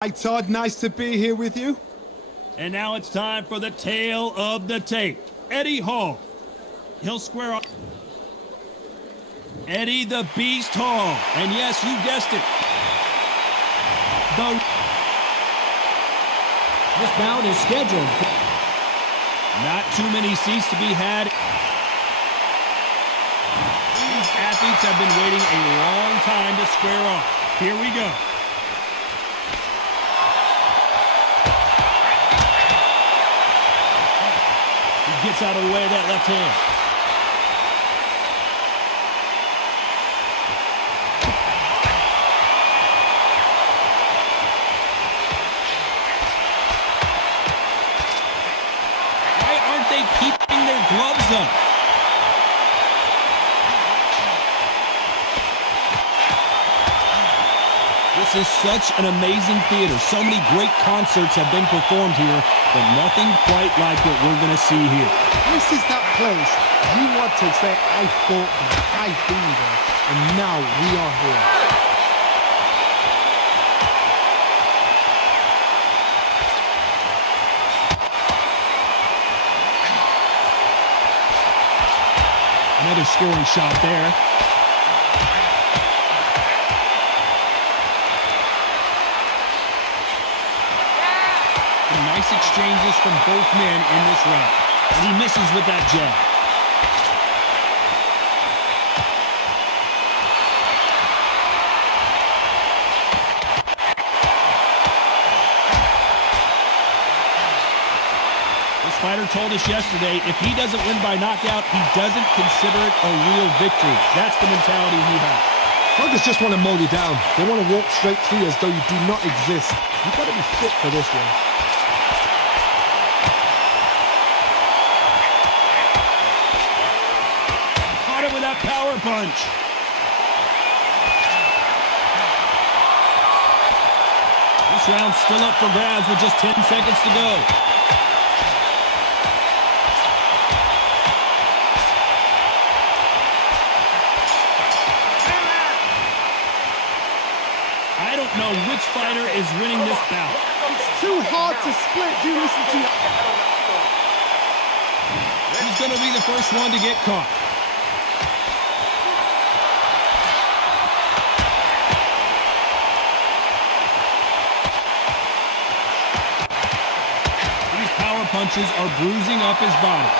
Hi Todd, nice to be here with you. And now it's time for the tale of the tape. Eddie Hall. He'll square off. Eddie the Beast Hall. And yes, you guessed it. This bout is scheduled. Not too many seats to be had. These athletes have been waiting a long time to square off. Here we go. Gets out of the way of that left hand. Why aren't they keeping their gloves up? This is such an amazing theater. So many great concerts have been performed here, but nothing quite like what we're going to see here. This is that place you want to say, I fought there, I've been there, and now we are here. Another scoring shot there. Nice exchanges from both men in this round. And he misses with that jab. This fighter told us yesterday, if he doesn't win by knockout, he doesn't consider it a real victory. That's the mentality he has. Fighters just want to mow you down. They want to walk straight through you as though you do not exist. You've got to be fit for this one. With that power punch. This round's still up for grabs with just 10 seconds to go. I don't know which fighter is winning this bout. It's too hard to split. Do you listen to you? Who's going to be the first one to get caught? Punches are bruising up his body.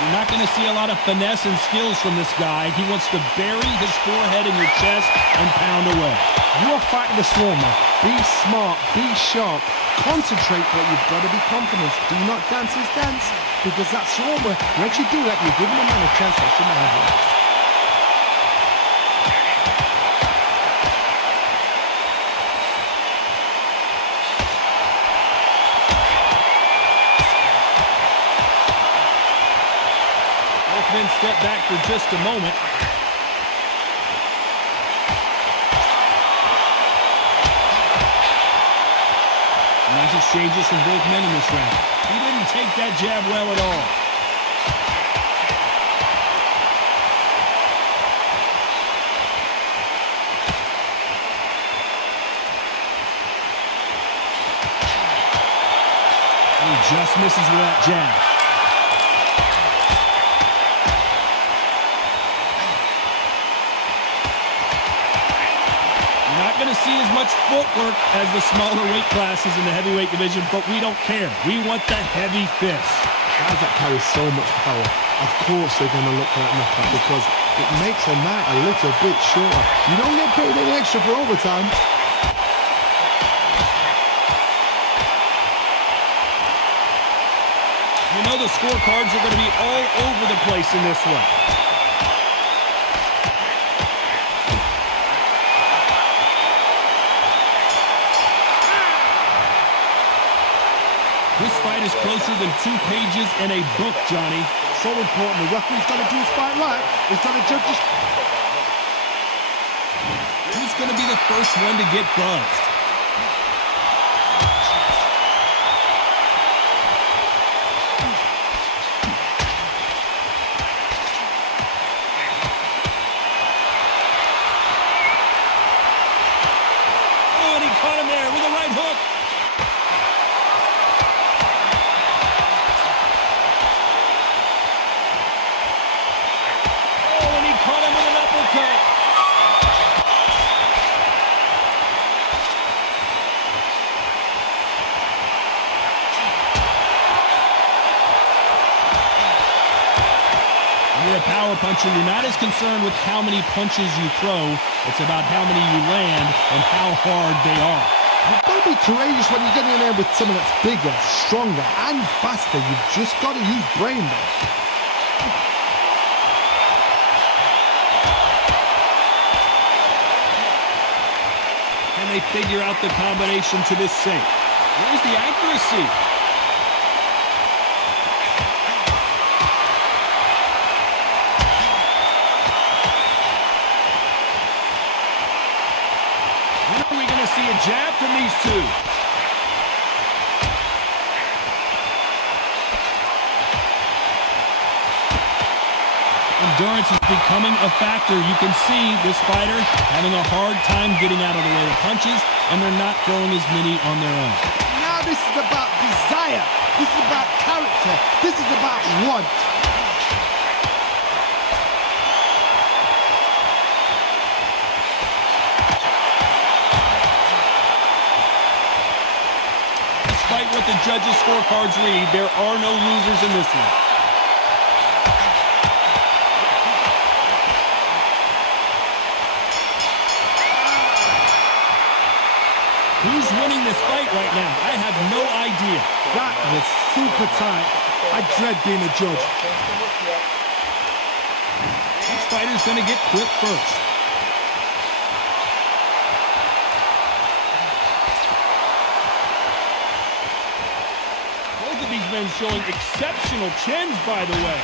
You're not going to see a lot of finesse and skills from this guy. He wants to bury his forehead in your chest and pound away. You are fighting the swarmer. Be smart, be sharp, concentrate, but you've got to be confident. Do not dance his dance, because that swarmer, once you do that, you're giving a man a chance that shouldn't have it. Then step back for just a moment. Nice exchanges from both men in this round. He didn't take that jab well at all. He just misses with that jab. Going to see as much footwork as the smaller weight classes in the heavyweight division, but we don't care. We want the heavy fists. Guys that carry so much power, of course they're going to look for that knockout because it makes a night a little bit shorter. You don't get paid any extra for overtime. You know the scorecards are going to be all over the place in this one. This fight is closer than 2 pages in a book, Johnny. So important. The referee's got to do his fight right. He's got to judge his... Who's going to be the first one to get buzzed? uppercut. You're a power puncher. You're not as concerned with how many punches you throw. It's about how many you land and how hard they are. You've got to be courageous when you get in there with someone that's bigger, stronger, and faster. You've just got to use brain there. Can they figure out the combination to this sink? Where's the accuracy? See a jab from these two. Endurance is becoming a factor. You can see this fighter having a hard time getting out of the way of punches, and they're not throwing as many on their own. Now this is about desire. This is about character. This is about want. Despite what the judges' scorecards read, there are no losers in this one. Who's winning this fight right now? I have no idea. That was super tight. I dread being a judge. Which fighter's going to get clipped first? These men showing exceptional chins, by the way.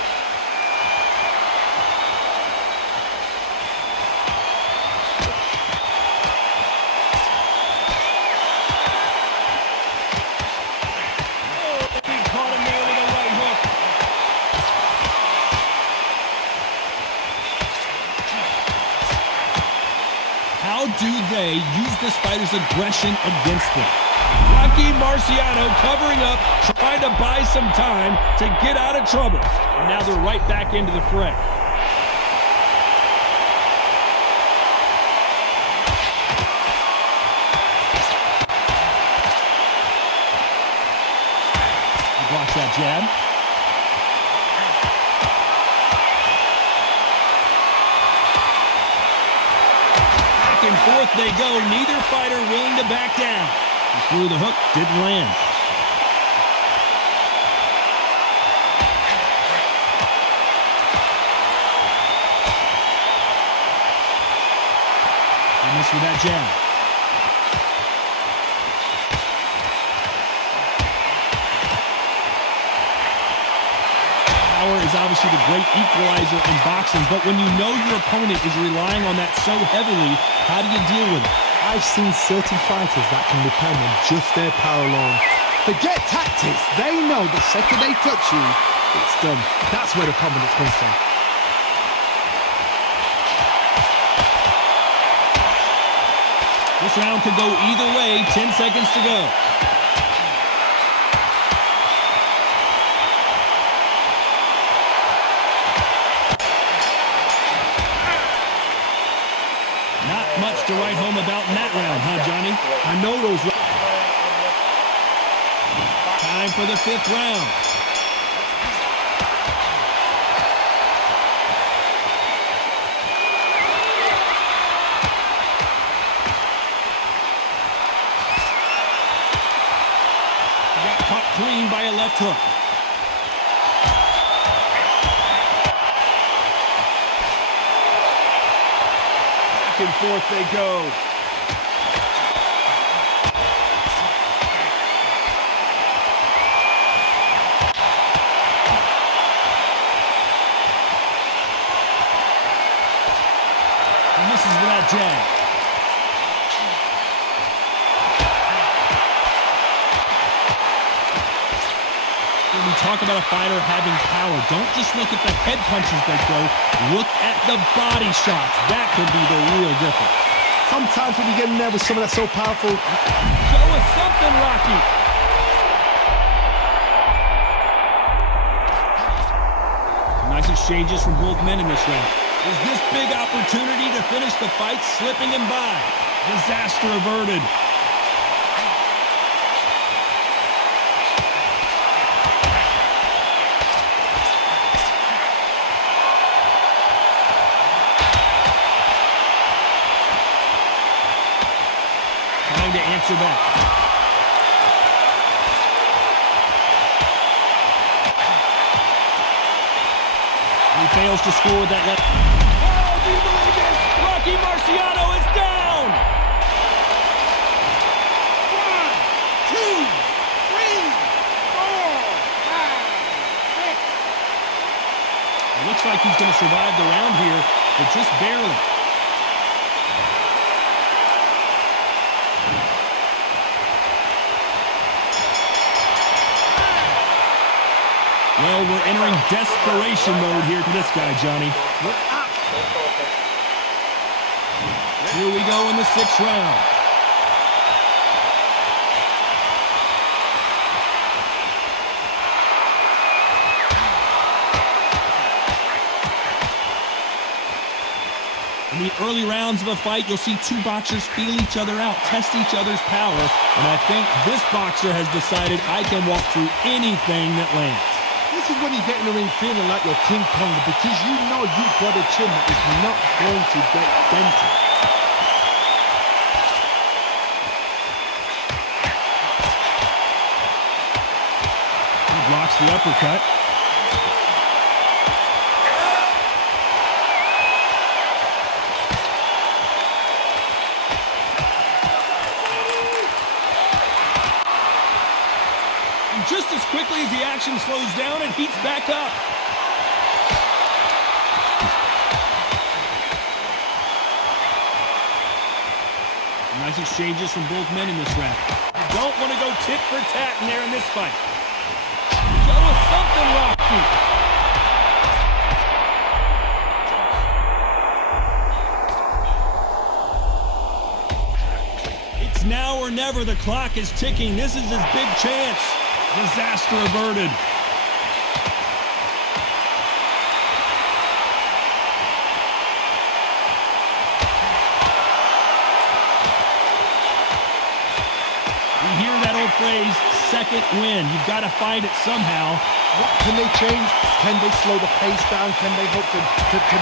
Oh, he caught him there with a right hook. How do they use this fighter's aggression against them? Rocky Marciano covering up, trying to buy some time to get out of trouble. And now they're right back into the fray. He blocks that jab. Back and forth they go. Neither fighter willing to back down. He threw the hook, didn't land. He missed with that jab. Power is obviously the great equalizer in boxing, but when you know your opponent is relying on that so heavily, how do you deal with it? I've seen certain fighters that can depend on just their power alone. Forget tactics. They know the second they touch you, it's done. That's where the confidence comes from. This round could go either way. 10 seconds to go. Not much to write home about in that round, huh, Johnny? I know those. Time for the 5th round. He got caught clean by a left hook. Back and forth they go. He misses with that jab. When we talk about a fighter having power, don't just look at the head punches they throw. Look at the body shots. That could be the real difference. Sometimes when you get in there with someone that's so powerful, show us something, Rocky. Nice exchanges from both men in this round. Is this big opportunity to finish the fight slipping him by? Disaster averted. Trying to answer back. He fails to score with that left. Oh, do you believe this? Rocky Marciano is down! 1, 2, 3, 4, 5, 6. It looks like he's going to survive the round here, but just barely. Well, we're entering desperation mode here for this guy, Johnny. Here we go in the 6th round. In the early rounds of a fight, you'll see two boxers feel each other out, test each other's power, and I think this boxer has decided I can walk through anything that lands. This is when you get in the ring feeling like you're King Kong because you know you've got a chin that is not going to get dented. He blocks the uppercut. Just as quickly as the action slows down, it heats back up. Nice exchanges from both men in this round. You don't want to go tit for tat in there in this fight. Show us something, Rocky. It's now or never. The clock is ticking. This is his big chance. Disaster averted. You hear that old phrase, second win. You've got to find it somehow. What can they change? Can they slow the pace down? Can they hope to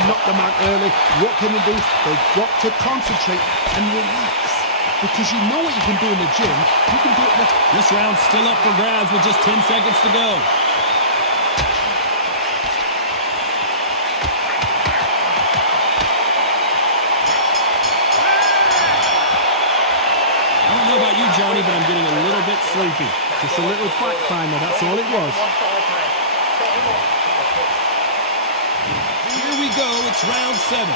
knock them out early? What can they do? They've got to concentrate and relax. Because you know what you can do in the gym. You can do it. This round's still up for grabs with just 10 seconds to go. I don't know about you, Johnny, but I'm getting a little bit sleepy. Just a little fight finder, that's all it was. Here we go, it's round 7.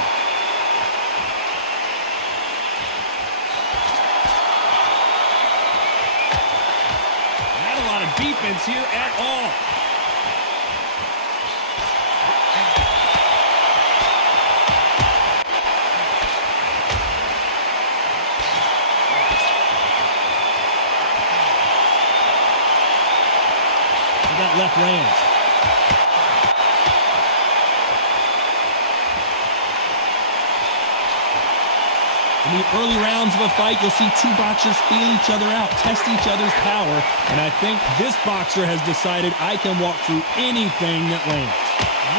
Defense here at all. That left lands. In the early rounds of a fight, you'll see two boxers feel each other out, test each other's power, and I think this boxer has decided I can walk through anything that lands.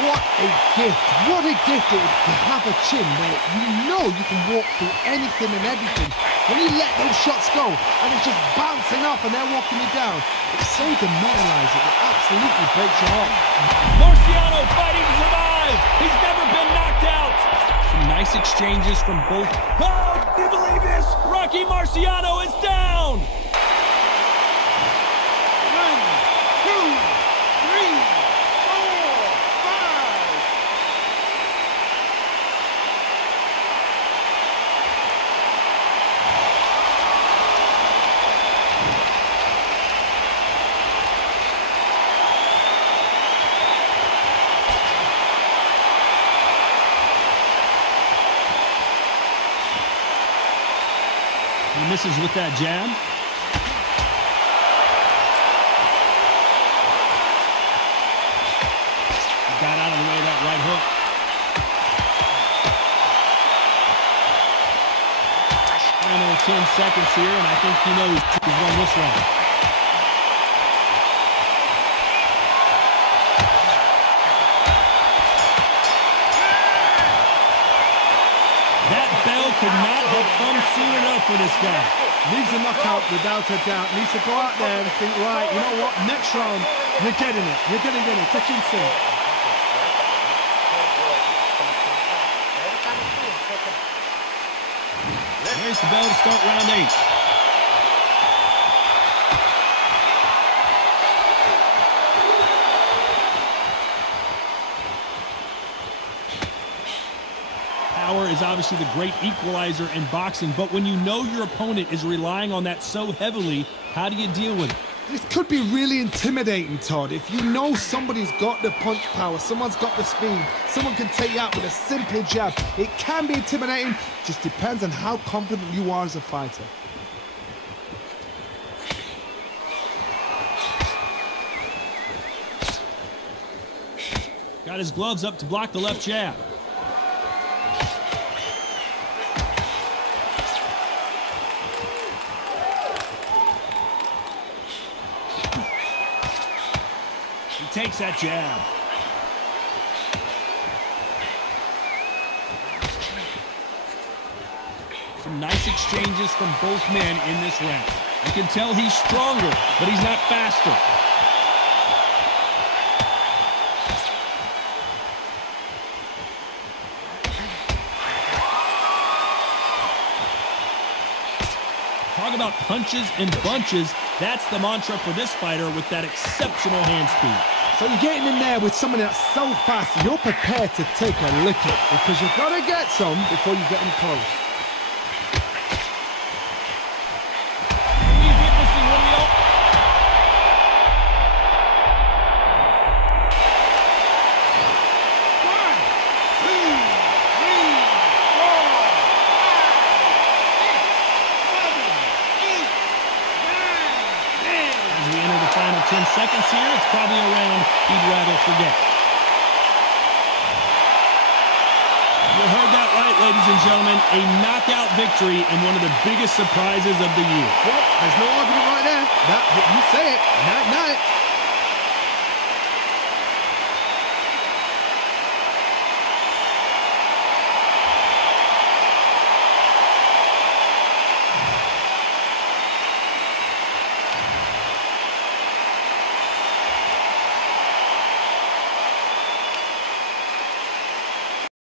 What a gift. What a gift it is to have a chin where you know you can walk through anything and everything. When you let those shots go and it's just bouncing off and they're walking you down, it's so demoralizing. It absolutely breaks your heart. Marciano fighting to survive. He's never been knocked out. Some nice exchanges from both. Oh, do you believe this? Rocky Marciano is down. 1, 2, 3, 4, 5. He misses with that jab. Got out of the way of that right hook. 10 seconds here, and I think he knows he's won this round. That bell could not have come soon enough for this guy. Needs a knockout without a doubt. Needs to go out there and think, right, you know what, next round, you're getting it. You're going to get it. Kitchen sink. There's the bell to start round 8. Power is obviously the great equalizer in boxing, but when you know your opponent is relying on that so heavily, how do you deal with it? This could be really intimidating, Todd. If you know somebody's got the punch power, someone's got the speed, someone can take you out with a simple jab. It can be intimidating, just depends on how confident you are as a fighter. Got his gloves up to block the left jab. Takes that jab. Some nice exchanges from both men in this round. You can tell he's stronger, but he's not faster. Talk about punches and bunches. That's the mantra for this fighter with that exceptional hand speed. So you're getting in there with someone that's so fast, you're prepared to take a licking because you've got to get some before you get in close. Are we witnessing one of the One, two, three, 4, 5, 6, 7, 8, 9, 10. As we enter the final 10 seconds here, it's probably a round he'd rather forget. You heard that right, ladies and gentlemen. A knockout victory and one of the biggest surprises of the year. Well, there's no argument right there. You say it. Night, night.